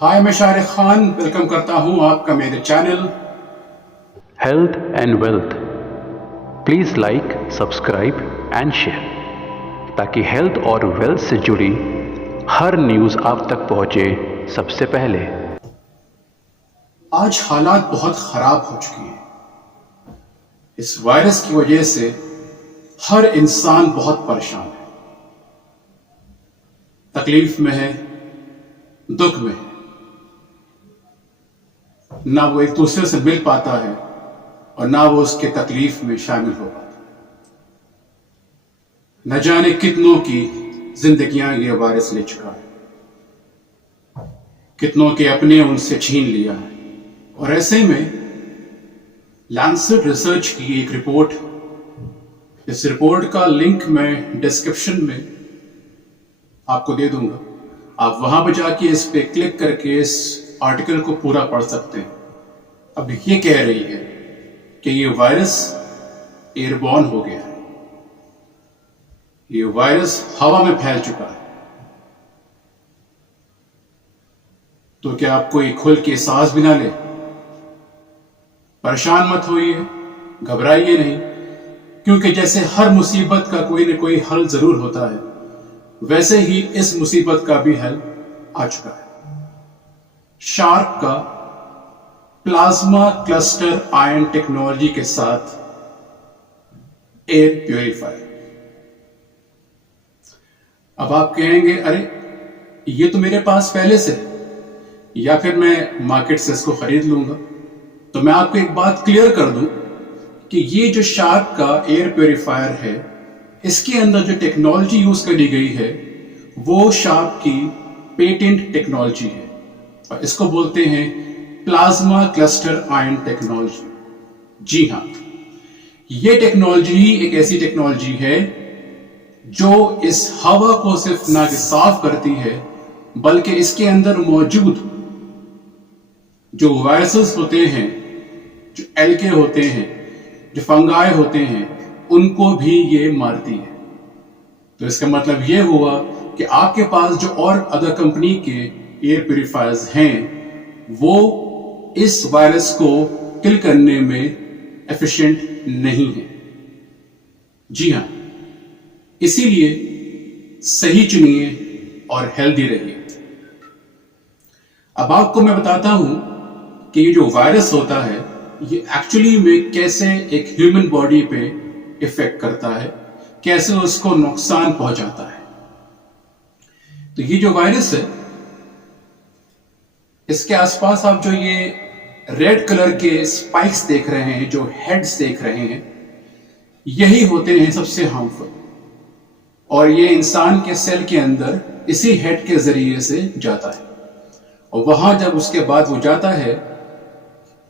हाय, मैं शाहरुख खान वेलकम करता हूं आपका मेरे channel Health and Wealth. Please like, subscribe and share ताकि हेल्थ और वेल्थ से जुड़ी हर न्यूज़ आप तक पहुंचे सबसे पहले। आज हालात बहुत खराब हो चुकी हैं। इस वायरस की वजह से हर इंसान बहुत परेशान है, तकलीफ में है, दुख में है। ना वो एक दूसरे से मिल पाता है और ना वो उसके तकलीफ में शामिल हो पाता। न जाने कितनों की जिंदगियां ये वायरस ले चुका है, कितनों के अपने उनसे छीन लिया है। और ऐसे में लैंसेट रिसर्च की एक रिपोर्ट, इस रिपोर्ट का लिंक मैं डिस्क्रिप्शन में आपको दे दूंगा। आप वहां पर जाके इस पे क्लिक करके इस आर्टिकल को पूरा पढ़ सकते हैं। अब ये कह रही है कि ये वायरस एयरबॉर्न हो गया है, ये वायरस हवा में फैल चुका है। तो क्या आप कोई खुल के सांस भी ना ले? परेशान मत होइए, घबराइए नहीं, क्योंकि जैसे हर मुसीबत का कोई न कोई हल जरूर होता है, वैसे ही इस मुसीबत का भी हल आ चुका है। शार्क का प्लाज्मा क्लस्टर आयन टेक्नोलॉजी के साथ एयर प्यूरिफायर। अब आप कहेंगे, अरे ये तो मेरे पास पहले से है, या फिर मैं मार्केट से इसको खरीद लूंगा। तो मैं आपको एक बात क्लियर कर दूं कि ये जो शार्क का एयर प्यूरिफायर है, इसके अंदर जो टेक्नोलॉजी यूज करी गई है वो शार्क की पेटेंट टेक्नोलॉजी है और इसको बोलते हैं प्लाज्मा क्लस्टर आयन टेक्नोलॉजी। जी हां, ये टेक्नोलॉजी ही एक ऐसी टेक्नोलॉजी है जो इस हवा को सिर्फ ना कि साफ करती है, बल्कि इसके अंदर मौजूद जो वायरसेस होते हैं, जो एल्के होते हैं, जो फंगाई होते हैं, उनको भी ये मारती है। तो इसका मतलब ये हुआ कि आपके पास जो और अदर कंपनी के एयर प्यूरिफायर्स हैं, वो इस वायरस को किल करने में एफिशिएंट नहीं है। जी हां, इसीलिए सही चुनिए और हेल्दी रहिए। अब आपको मैं बताता हूं कि ये जो वायरस होता है, ये एक्चुअली में कैसे एक ह्यूमन बॉडी पे इफेक्ट करता है, कैसे उसको नुकसान पहुंचाता है। तो ये जो वायरस है, इसके आसपास आप जो ये रेड कलर के स्पाइक्स देख रहे हैं, जो हेड्स देख रहे हैं, यही होते हैं सबसे हार्मफुल। और ये इंसान के सेल के अंदर इसी हेड के जरिए से जाता है और वहां जब उसके बाद वो जाता है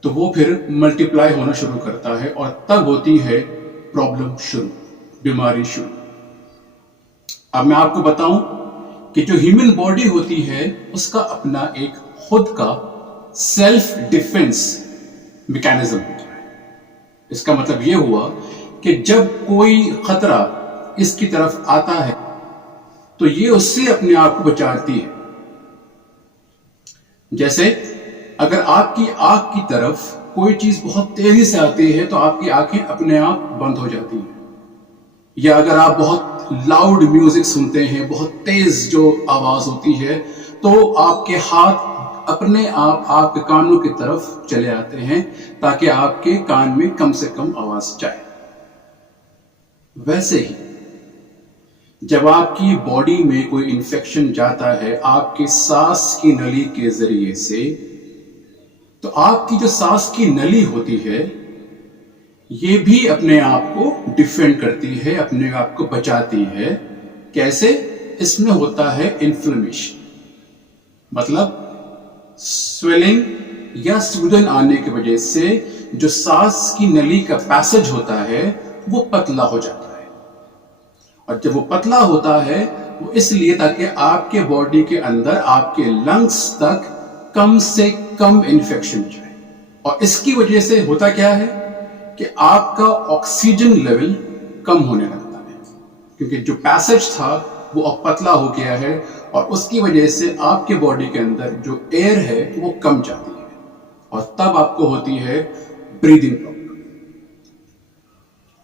तो वो फिर मल्टीप्लाई होना शुरू करता है और तब होती है प्रॉब्लम शुरू, बीमारी शुरू। अब मैं आपको बताऊं कि जो ह्यूमन बॉडी होती है, उसका अपना एक खुद का सेल्फ डिफेंस मैकेनिज्म होता है। इसका मतलब यह हुआ कि जब कोई खतरा इसकी तरफ आता है तो ये उससे अपने आप को बचाती है। जैसे अगर आपकी आंख की तरफ कोई चीज बहुत तेजी से आती है तो आपकी आंखें अपने आप बंद हो जाती हैं। या अगर आप बहुत लाउड म्यूजिक सुनते हैं, बहुत तेज जो आवाज होती है, तो आपके हाथ अपने आप आपके कानों की तरफ चले आते हैं ताकि आपके कान में कम से कम आवाज जाए। वैसे ही जब आपकी बॉडी में कोई इंफेक्शन जाता है आपके सांस की नली के जरिए से, तो आपकी जो सांस की नली होती है ये भी अपने आप को डिफेंड करती है, अपने आप को बचाती है। कैसे? इसमें होता है इन्फ्लेमेशन, मतलब स्वेलिंग या सूजन आने की वजह से जो सांस की नली का पैसेज होता है वो पतला हो जाता है। और जब वो पतला होता है वो इसलिए ताकि आपके बॉडी के अंदर, आपके लंग्स तक कम से कम इन्फेक्शन जाए। और इसकी वजह से होता क्या है कि आपका ऑक्सीजन लेवल कम होने लगता है, क्योंकि जो पैसेज था वो अब पतला हो गया है اور اس کی وجہ سے آپ کے باڈی کے اندر جو ایئر ہے وہ کم جاتی ہے اور تب آپ کو ہوتی ہے بریدنگ پرابلم.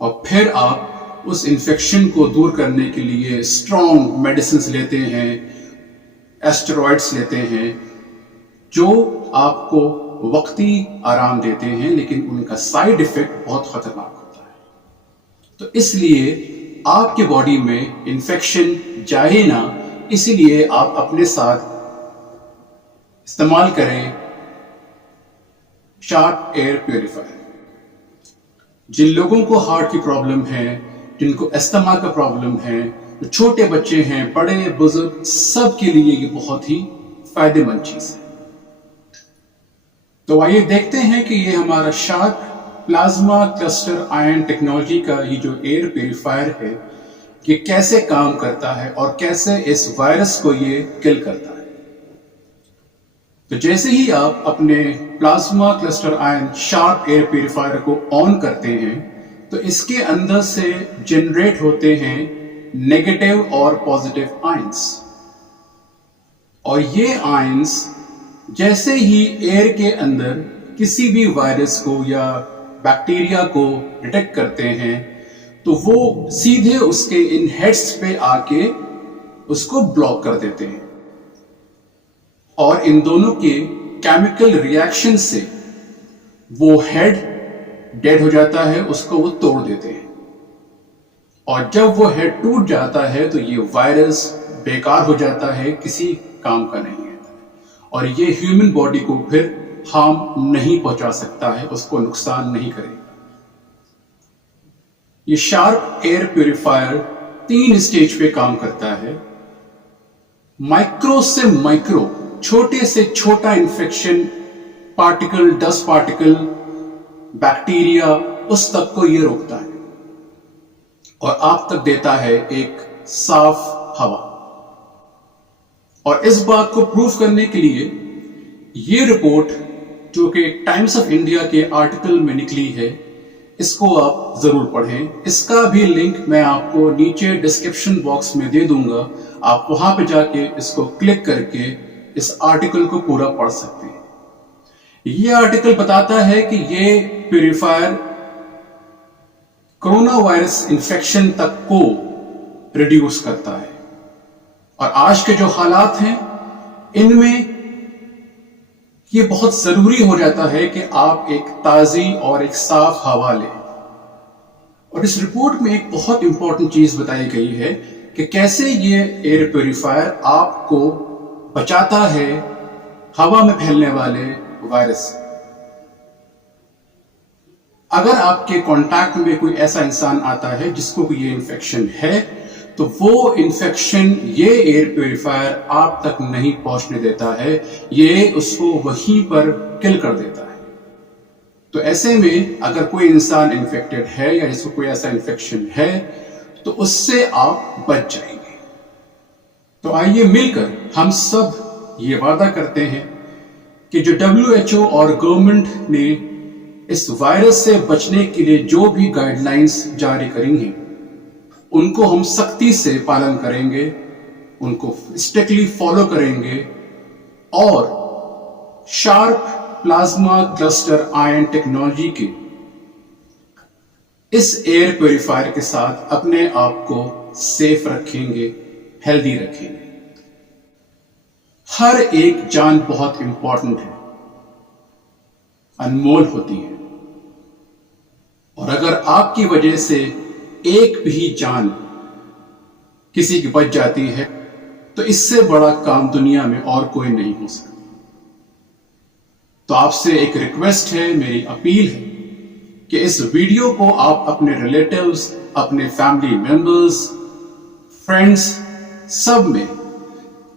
اور پھر آپ اس انفیکشن کو دور کرنے کے لیے اسٹرانگ میڈیسنس لیتے ہیں, اسٹیرائڈس لیتے ہیں, جو آپ کو وقتی آرام دیتے ہیں لیکن ان کا سائیڈ ایفیکٹ بہت خطرناک ہوتا ہے. تو اس لیے آپ کے باڈی میں انفیکشن جائے نہ, اسی لیے آپ اپنے ساتھ استعمال کریں شارپ ایئر پیوریفائر. جن لوگوں کو ہارٹ کی پرابلم ہے, جن کو استھما کا پرابلم ہے, جو چھوٹے بچے ہیں, بڑے بزرگ, سب کے لیے یہ بہت ہی فائدہ مند چیز ہے. تو آئیے دیکھتے ہیں کہ یہ ہمارا شارپ پلازما کلسٹر آئن ٹیکنالوجی کا یہ جو ایئر پیوریفائر ہے یہ کیسے کام کرتا ہے اور کیسے اس وائرس کو یہ کل کرتا ہے. تو جیسے ہی آپ اپنے پلازما کلسٹر آئن شارپ ایئر پیوریفائر کو آن کرتے ہیں تو اس کے اندر سے جنریٹ ہوتے ہیں نیگیٹو اور پازیٹیو آئنس, اور یہ آئنس جیسے ہی ایئر کے اندر کسی بھی وائرس کو یا بیکٹیریا کو ڈیٹیکٹ کرتے ہیں تو وہ سیدھے اس کے ان ہیڈز پہ آ کے اس کو بلاک کر دیتے ہیں, اور ان دونوں کے کیمیکل ریاکشن سے وہ ہیڈ ڈیڈ ہو جاتا ہے, اس کو وہ توڑ دیتے ہیں, اور جب وہ ہیڈ ٹوٹ جاتا ہے تو یہ وائرس بیکار ہو جاتا ہے, کسی کام کا نہیں رہتا ہے, اور یہ ہیومن باڈی کو پھر ہارم نہیں پہنچا سکتا ہے, اس کو نقصان نہیں کرے گا. یہ شارپ ایئر پیوریفائر 3 اسٹیج پہ کام کرتا ہے. مائکرو سے مائکرو, چھوٹے سے چھوٹا infection, particle, dust particle, bacteria, اس تک کو یہ روکتا ہے اور آپ تک دیتا ہے ایک صاف ہوا. اور اس بات کو پروف کرنے کے لیے یہ رپورٹ جو کہ ٹائمز آف انڈیا کے آرٹیکل میں نکلی ہے, اس کو آپ ضرور پڑھیں. اس کا بھی لنک میں آپ کو نیچے ڈسکرپشن باکس میں دے دوں گا, آپ وہاں پہ جا کے اس کو کلک کر کے اس آرٹیکل کو پورا پڑھ سکتے ہیں. یہ آرٹیکل بتاتا ہے کہ یہ پیوریفائر کرونا وائرس انفیکشن تک کو ریڈیوس کرتا ہے, اور آج کے جو حالات ہیں ان میں یہ بہت ضروری ہو جاتا ہے کہ آپ ایک تازی اور ایک صاف ہوا لیں. اور اس رپورٹ میں ایک بہت امپورٹنٹ چیز بتائی گئی ہے کہ کیسے یہ ایئر پیوریفائر آپ کو بچاتا ہے ہوا میں پھیلنے والے وائرس سے. اگر آپ کے کانٹیکٹ میں کوئی ایسا انسان آتا ہے جس کو یہ انفیکشن ہے تو وہ انفیکشن یہ ایئر پیوریفائر آپ تک نہیں پہنچنے دیتا ہے, یہ اس کو وہیں پر کل کر دیتا ہے. تو ایسے میں اگر کوئی انسان انفیکٹڈ ہے یا جس کو کوئی ایسا انفیکشن ہے تو اس سے آپ بچ جائیں گے. تو آئیے مل کر ہم سب یہ وعدہ کرتے ہیں کہ جو WHO اور گورنمنٹ نے اس وائرس سے بچنے کے لیے جو بھی گائیڈ لائنز جاری کری ہیں ان کو ہم سختی سے پالن کریں گے, ان کو اسٹرکٹلی فالو کریں گے, اور شارپ پلازما کلسٹر آئن ٹیکنالوجی کے اس ایئر پیوریفائر کے ساتھ اپنے آپ کو سیف رکھیں گے, ہیلدی رکھیں گے. ہر ایک جان بہت امپورٹنٹ ہے, انمول ہوتی ہے, اور اگر آپ کی وجہ سے ایک بھی جان کسی کی بچ جاتی ہے تو اس سے بڑا کام دنیا میں اور کوئی نہیں ہو سکتا. تو آپ سے ایک ریکویسٹ ہے, میری اپیل ہے کہ اس ویڈیو کو آپ اپنے ریلیٹیوز, اپنے فیملی ممبرز, فرینڈز, سب میں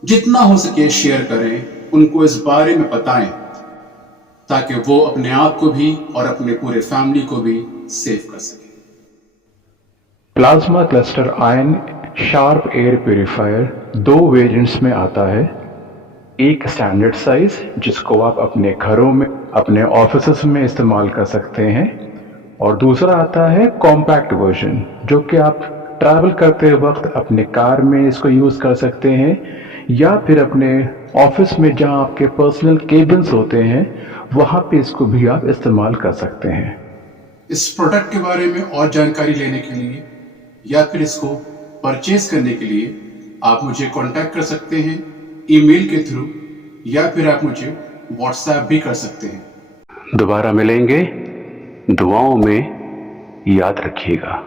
جتنا ہو سکے شیئر کریں, ان کو اس بارے میں بتائیں تاکہ وہ اپنے آپ کو بھی اور اپنے پورے فیملی کو بھی سیف کر سکیں. پلازما کلسٹر آئن شارپ ایئر پیوریفائر 2 ویریئنٹس میں آتا ہے. ایک اسٹینڈرڈ سائز جس کو آپ اپنے گھروں میں, اپنے آفیسز میں استعمال کر سکتے ہیں, اور دوسرا آتا ہے کمپیکٹ ورژن جو کہ آپ ٹریول کرتے وقت اپنے کار میں اس کو یوز کر سکتے ہیں, या फिर अपने ऑफिस में जहां आपके पर्सनल केबिन्स होते हैं वहां पे इसको भी आप इस्तेमाल कर सकते हैं। इस प्रोडक्ट के बारे में और जानकारी लेने के लिए या फिर इसको परचेज करने के लिए आप मुझे कांटेक्ट कर सकते हैं ईमेल के थ्रू, या फिर आप मुझे व्हाट्सएप भी कर सकते हैं। दोबारा मिलेंगे, दुआओं में याद रखिएगा।